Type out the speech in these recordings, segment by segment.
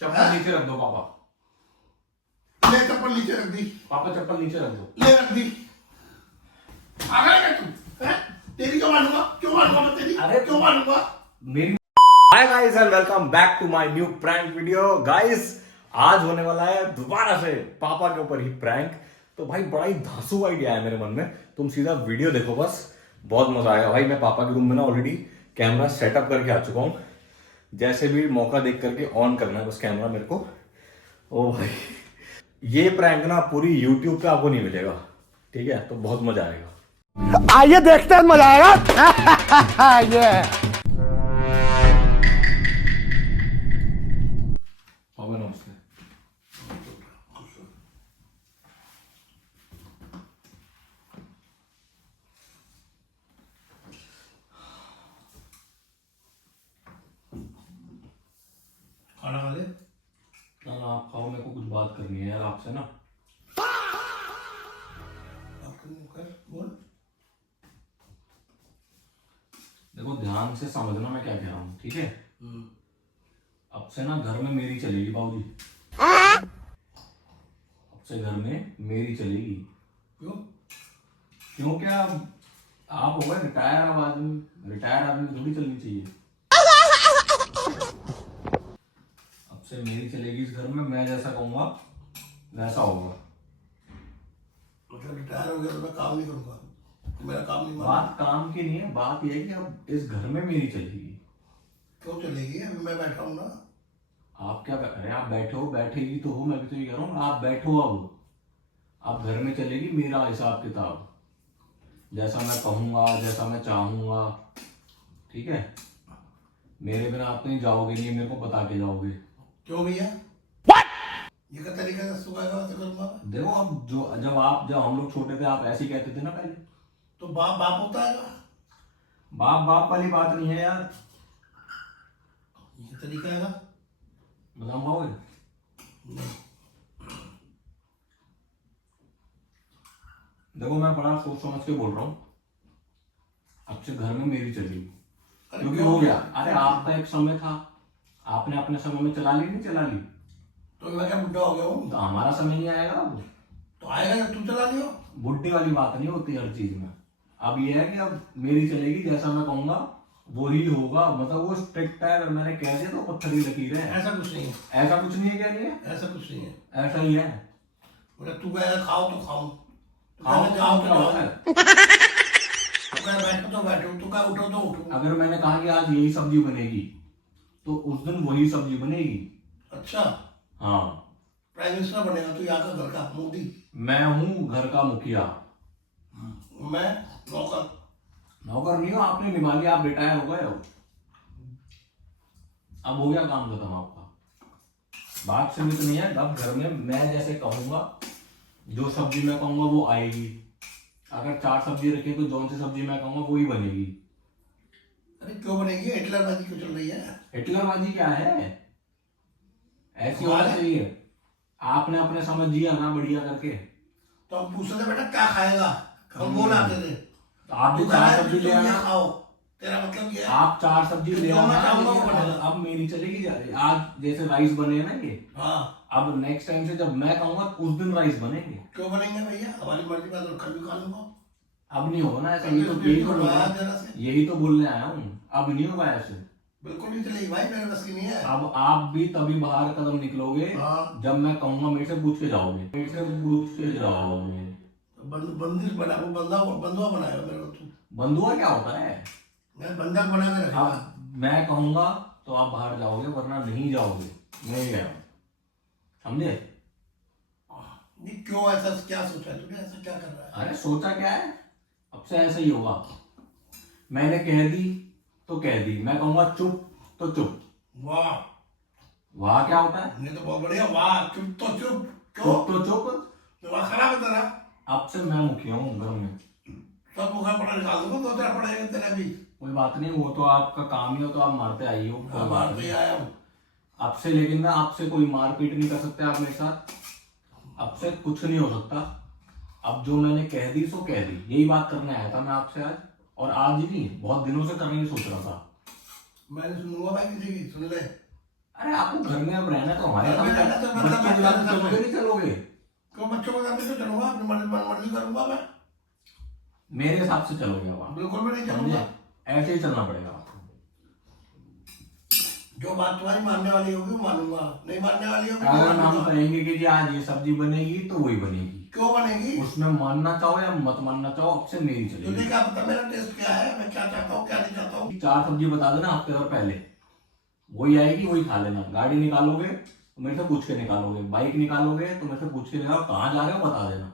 चप्पल नीचे रख दो पापा। ले चप्पल नीचे रख दी। पापा चप्पल नीचे रख दो। ले रख दी। आ गया क्या तू? हैं? तेरी क्यों मानूंगा? क्यों मानूंगा मैं तेरी? अरे क्यों मानूंगा? मेरी hi guys and welcome back to my new prank video. Guys आज होने वाला है दोबारा से पापा के ऊपर ही प्रैंक। तो भाई बड़ा ही धांसू आइडिया है मेरे मन में, तुम सीधा वीडियो देखो बस, बहुत मजा आएगा। भाई मैं पापा के रूम में ना ऑलरेडी कैमरा सेटअप करके आ चुका हूँ, जैसे भी मौका देख करके ऑन करना है बस कैमरा मेरे को। ओ भाई ये प्रैंक ना पूरी यूट्यूब पे आपको नहीं मिलेगा, ठीक है? तो बहुत मजा आएगा। आइए देखते हैं, मजा आएगा। ये पापा नमस्ते। खाना खा ले। ना आप खाओ, मेरे को कुछ बात करनी है यार आपसे ना। बोल। देखो ध्यान से समझना मैं क्या कह रहा हूँ, ठीक है? अब से ना घर में मेरी चलेगी बाबूजी। अब से घर में मेरी चलेगी। क्यों? क्यों क्या? आप हो गए रिटायर आदमी, रिटायर आदमी थोड़ी चलनी चाहिए। अब से मेरी चलेगी इस घर में, मैं जैसा कहूंगा वैसा होगा। मतलब रिटायर हो गया तो मैं काम नहीं करूंगा? मेरा काम नहीं मानूंगा? बात काम की नहीं है, बात यह है कि अब इस घर में मेरी चलेगी। क्यों चलेगी? अभी मैं बैठा हूँ ना। आप क्या अरे आप बैठे हो, बैठेगी तो हो, मैं भी तो ये कह रहा हूँ आप बैठो। अब घर में चलेगी मेरा हिसाब किताब, जैसा मैं कहूंगा, जैसा मैं चाहूंगा, ठीक है? मेरे बिना आप नहीं जाओगे, नहीं मेरे को बता के जाओगे। क्यों भैया? ये का तरीका है सुबह का वैसे करूंगा? देखो अब जब हम लोग छोटे थे आप ऐसे ही कहते थे ना पहले। तो बाप बाप होता है ना? बाप बाप वाली बात नहीं है यार। ये तरीका है ना? बताऊँ पाओगे? देखो मैं बड़ा सोच समझ के बोल रहा हूँ, अब से घर में मेरी चलेगी। क्योंकि हो गया, अरे आपका एक समय था, आपने अपने समय में चला ली, नहीं चला ली? तो मैं क्या बुढ़ा हो गया हूँ? तो हमारा समय नहीं आएगा अब। तो आएगा जब तू चला लियो। बुढ़ी वाली बात नहीं होती हर चीज में। अब ये है कि अब मेरी चलेगी, जैसा मैं कहूंगा वही होगा। मतलब वो स्ट्रिक्ट है, अगर मैंने कह दिया तो पत्थर ही लकीर है। ऐसा कुछ नहीं है। ऐसा कुछ नहीं है, क्या नहीं है? ऐसा कुछ नहीं है। ऐसा ही है। मतलब तू कहेगा खाओ तो खाऊं, खाओ खाओ क्या होता है? तो कहे बैठो तो बैठो, तू कहे उठो तो उठो। अगर मैंने कहा कि आज यही सब्जी बनेगी तो उस दिन वही सब्जी बनेगी। अच्छा, हाँ। प्राइम मिनिस्टर बनेगा तू यहाँ का, घर का मोदी? मैं हूँ घर का मुखिया। मैं नौकर। नौकर नहीं हो, आपने निभा लिया, आप रिटायर हो गए हो, अब हो गया काम खत्म आपका। बात सीमित नहीं है, अब घर में मैं जैसे कहूंगा, जो सब्जी मैं कहूंगा वो आएगी। अगर 4 सब्जी रखी तो जौन सी सब्जी मैं कहूंगा वही बनेगी। अरे क्यों बनेगी? हिटलरबाजी क्यों चल रही है? हिटलरबाजी क्या है? ऐसी होना चाहिए। आपने अपने समय जिया ना बढ़िया करके। तो हम पूछते थे बेटा क्या खाएगा, हम बोल आते थे। तो आप भी 4 सब्जी ले आना। खाओ, तेरा मतलब ये है? आप 4 सब्जी ले जो मैं आना। चाहूंगा वो बनेगा। अब मेरी चलेगी। आज जैसे राइस बने ना ये, हाँ। अब नेक्स्ट टाइम से जब मैं कहूंगा उस दिन राइस बनेंगे। क्यों बनेंगे भैया? हमारी मर्जी का तो कल भी खा लूंगा। अब नहीं होगा ना ऐसा। यही तो बोलने आया हूँ, अब नहीं होगा ऐसे। बिल्कुल नहीं चलेगी भाई, मेरे बस की नहीं है। अब आप भी तभी बाहर कदम निकलोगे जब मैं कहूंगा मेरे से पूछ के जाओगे, मेरे से पूछ के जाओगे। बंदिश बना, वो बंधुआ बनाएगा मेरे को तू। बंधुआ क्या होता है? मैं बंधक बना के रखा। अब मैं कहूंगा तो आप बाहर जाओगे, वरना नहीं जाओगे। मैं गया, समझे? नहीं क्यों ऐसा क्या सोचा है तूने? ऐसा क्या कर रहा है? अरे सोचा क्या है, अब से ऐसा ही होगा। मैंने कह दी तो कह दी, मैं कहूंगा चुप तो चुप। वाह, वाह क्या होता है? ये तो बहुत बढ़िया। वाह, चुप तो चुप। क्यों? चुप तो चुप। दिमाग खराब है तेरा? अब से मैं मुखिया हूँ घर में। सब मुखा पड़ा निकाल दूंगा, दो तेरा पड़ेगा तेरा भी। कोई बात नहीं, वो तो आपका काम ही हो, तो आप मारते आइए हो, कोई बात मारते नहीं। आया हूँ अब से, लेकिन ना आपसे कोई मारपीट नहीं कर सकते आप मेरे साथ। अब से कुछ नहीं हो सकता। अब जो मैंने कह दी सो कह दी, यही बात करने आया था मैं आपसे आज। और आज ही नहीं, बहुत दिनों से करने की सोच रहा था। मैंने सुनूंगा भाई किसी की, सुन ले। अरे आपको घर में अब रहना तो हमारे घर में साथ रहना तो है। मतलब बच्चों के साथ मैं चलोगे नहीं चलोगे? क्यों बच्चों को घर में तो चलूंगा, अपनी मर्जी करूंगा मैं। मेरे हिसाब से चलोगे अब आप। बिल्कुल भी नहीं समझे? चलूंगा। ऐसे ही चलना पड़ेगा आपको। जो बात तुम्हारी मानने वाली होगी वो मानूंगा, नहीं मानने वाली होगी अगर हम मानूंगा। कहेंगे कि जी आज ये सब्जी बनेगी तो वही बनेगी। क्यों बनेगी? उसमें मानना चाहो या मत मानना चाहो, अब से मेरी तुझे चलेगी। क्या पता मेरा टेस्ट क्या है, मैं क्या चाहता हूँ क्या नहीं चाहता हूँ। 4 सब्जी बता देना हफ्ते भर पहले, वही आएगी वही खा लेना। गाड़ी निकालोगे तो मेरे से पूछ के निकालोगे, बाइक निकालोगे तो मेरे से पूछ के निकालो, कहाँ जा रहे हो बता देना।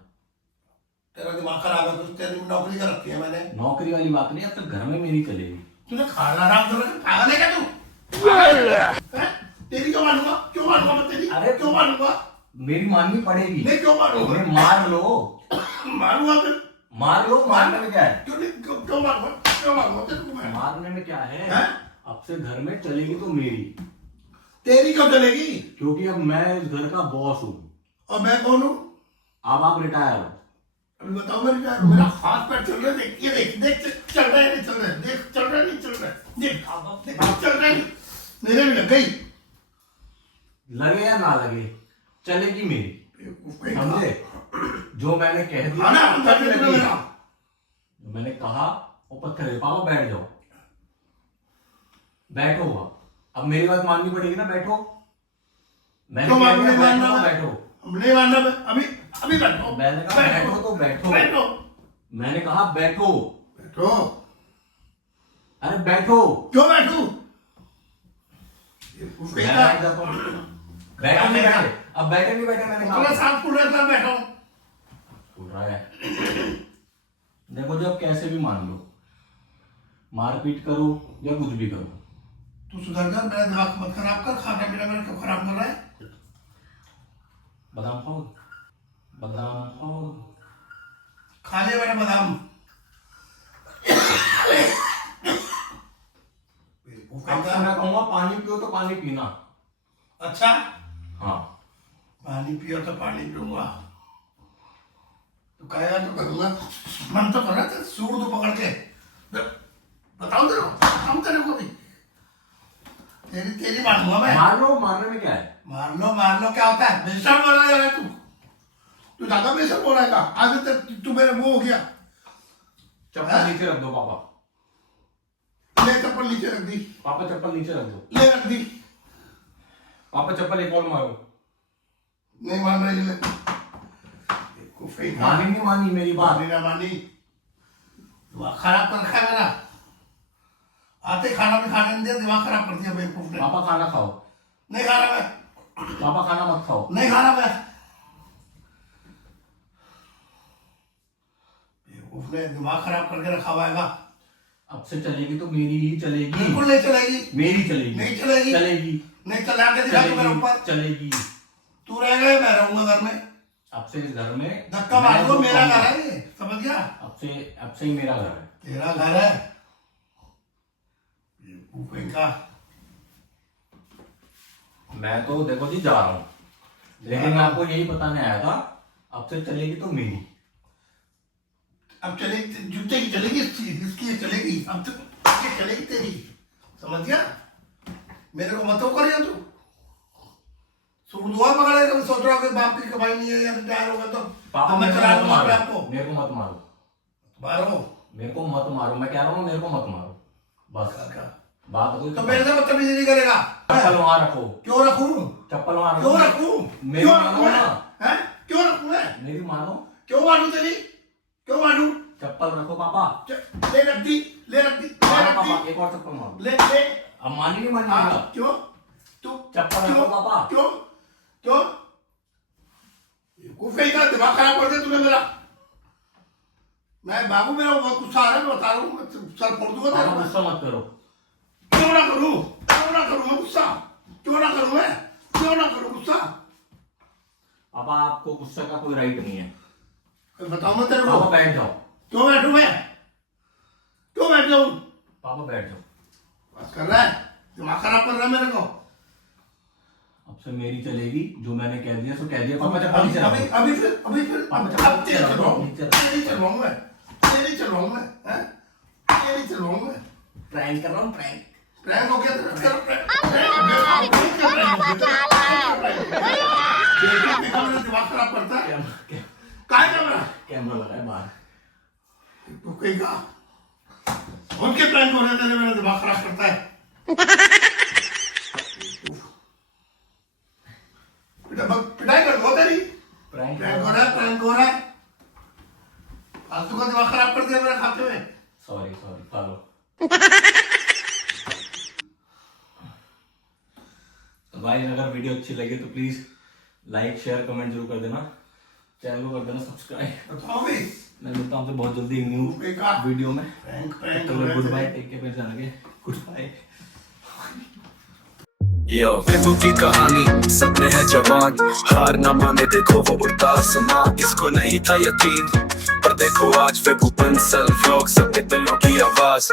तेरा दिमाग खराब है, कुछ तेरी नौकरी कर रखी है मैंने। नौकरी वाली बात नहीं, अब तक घर में मेरी चलेगी। तुझे खाना आराम कर रखा, पागल है क्या तू? हैं? तेरी क्यों मानूंगा, क्यों मानूंगा मैं तेरी? अरे क्यों मानूंगा? मेरी माननी पड़ेगी। नहीं क्यों मानूंगा? तुम्हें मार लो, मारूंगा फिर। मार लो, मारने में क्या है? क्यों नहीं, क्यों मारूंगा, क्यों मारूंगा तेरे को मैं? मारने में क्या है? हैं? अब से घर में चलेगी तो मेरी, तेरी क्यों चलेगी? क्योंकि अब मैं इस घर का बॉस हूँ। और मैं कौन हूँ? अब आप रिटायर हो। अभी बताओ मेरा हाथ पैर चल रहा है, देख ये देख चल रहा है नहीं चल रहा है, देख चल रहा है नहीं चल रहा है, देख चल रहा है नहीं, मेरे भी लग गई। लगे या ना लगे, चलेगी मेरी। समझे? जो मैंने कह दिया खाना पत्थर पत्थर लगेगी। मेरा। जो मैंने कहा वो पत्थर है। पापा बैठ जाओ, बैठो। अब मेरी बात माननी पड़ेगी ना, बैठो। मैंने क्यों कह मानना दिया है, बैठो मानना तो है? बैठो। नहीं मानना मैं, अभी अभी बैठो। मैंने कहा बैठो तो बैठो। बैठो मैंने कहा बैठो। बैठो। अरे बैठो। क्यों बैठू? मैं बैठ जाता हूँ। बैठे नहीं बैठे, अब बैठे नहीं बैठे, मैंने पूरा कहा साथ पूरा था बैठो। उठ रहा है। देखो जब कैसे भी मान लो, मारपीट करो या कुछ भी करो, तू सुधर कर, मेरा दिमाग मत खराब कर, खाना पीना मेरा क्यों खराब कर रहा है? बादाम खाओ, बादाम खाओ। खा ले मेरा बादाम। अब से मैं कहूंगा पानी पियो तो पानी पीना। अच्छा हाँ, पानी पियो तो पानी पीऊंगा, तो कहेगा तो करूंगा। मन तो कर रहा था सूर तो पकड़ के बताऊं तेरे को, हम तेरे को भी तेरी तेरी मारूंगा मैं। मार लो, मारने में क्या है? मार लो क्या होता है? बेशर्म बोल रहा है तू ज्यादा बेशर्म बोल रहा है। आगे तक तू मेरे वो हो गया। चप्पल नीचे रख दो पापा। ले चप्पल नीचे रख दी, पापा चप्पल नीचे रख दो। ले रख दी। पापा चप्पल एक और मारो। नहीं मान रही ले। मानी नहीं मानी मेरी बात? मानी ना मानी, दिमाग खराब कर रखा है मेरा। आते खाना भी खाने नहीं दिया, दिमाग खराब कर दिया बेवकूफ ने। पापा खाना खाओ। नहीं खा रहा मैं, पापा खाना मत खाओ। नहीं खा रहा मैं। बेवकूफ ने दिमाग खराब करके रखा हुआ है। अब से चलेगी तो मेरी ही चलेगी। बिल्कुल नहीं चलेगी, मेरी चलेगी। नहीं चलेगी, चलेगी, नहीं चला के दिखा तू मेरे ऊपर। चलेगी। तू रहेगा मैं रहूंगा घर में। अब से इस घर में धक्का मार दो, मेरा घर है ये, समझ गया? अब से ही मेरा घर है। तेरा घर है बेवकूफ का। मैं तो देखो जी जा रहा हूँ, लेकिन मैं आपको यही बताने आया था, अब से चलेगी तो मेरी। अब चलेगी जूते की चलेगी, इसकी चलेगी, अब तो ये चलेगी तेरी, समझ गया? मेरे को मत वो करेगा तू। सूट दुआ पकड़ेगा, मैं सोच रहा हूँ कि बाप की कमाई नहीं है या रिटायर होगा तो पापा मैं मेरे चला को मत दूंगा अपने आप मारो, को। मेरे को मत मारो, मारो मेरे को मत मारो। मैं कह रहा हूँ मेरे को मत मारो, बस। क्या? बात कोई तो मेरे से बदतमीजी नहीं करेगा। चप्पल वहां रखो। क्यों रखूं? चप्पल वहां क्यों रखो। रखूं? मेरी क्यों मानो रखूं मैं? ना। हैं? क्यों रखूं मैं? मेरी मानो। क्यों मानूं तेरी? क्यों मानूं? चप्पल रखो पापा। ले रख दी, ले रख दी, ले मारो रख दी। पापा, एक और चप्पल मारो। ले ले। अब मानी नहीं मानी हाँ, मेरा? क्यों? तू चप्पल क्यों? रखो पापा। क्यों? क्यों? कुफे का दिमाग खराब कर दिया तूने मेरा। मैं बाबू, मेरा बहुत गुस्सा आ रहा है, मैं बता रहा हूँ, मैं सर फोड़ दूंगा तेरा। पापा गुस्सा मत करो। क्यों ना करूं? क्यों ना करूं मैं गुस्सा? क्यों ना करूं मैं? क्यों ना करूं गुस्सा? पापा आपको गुस्सा का कोई राइट नहीं है। बताओ मैं तेरे को। पापा बैठ जाओ। क्यों बैठूं मैं? क्यों बैठ जाऊं? पापा बैठ जाओ। बस कर रहा है, दिमाग खराब कर रहा है मेरे को। अब से मेरी चलेगी, जो मैंने कह दिया सो कह दिया। पापा चप्पल नीचे अभी रखो। अभी फिर पापा अब चप्पल तेज नीचे रखो, चलवाऊं, नीचे रखो। तेरी चलवाऊं मैं, तेरी चलवाऊं मैं, हैं? तेरी चलवाऊं मैं। प्रैंक कर रहा हूँ, प्रैंक। प्रैंक हो गया तेरा दिमाग खराब करता है काय कैमरा कैमरा लगा है बाहर। तू कहीं का उनके प्रैंक हो रहे थे मेरा दिमाग खराब करता है पिटाई कर दो तेरी प्रैंक प्रैंक हो रहा है फालतू का दिमाग खराब कर दिया मेरा खाते में सॉरी खा लो। तो भाई अगर वीडियो अच्छी लगे तो प्लीज लाइक शेयर कमेंट जरूर कर देना, चैनल को कर देना सब्सक्राइब। बताओ भी मैं मिलता हूँ आपसे बहुत जल्दी एक न्यू वीडियो में। गुड बाय, टेक केयर, फिर जाना गुड बाय। यो बेबू की कहानी सपने है जवान, हार ना माने देखो वो उड़ता आसमां, इसको नहीं था यकीन पर देखो आज बेबू बंसल व्लॉग, सबके दिलों की आवाज।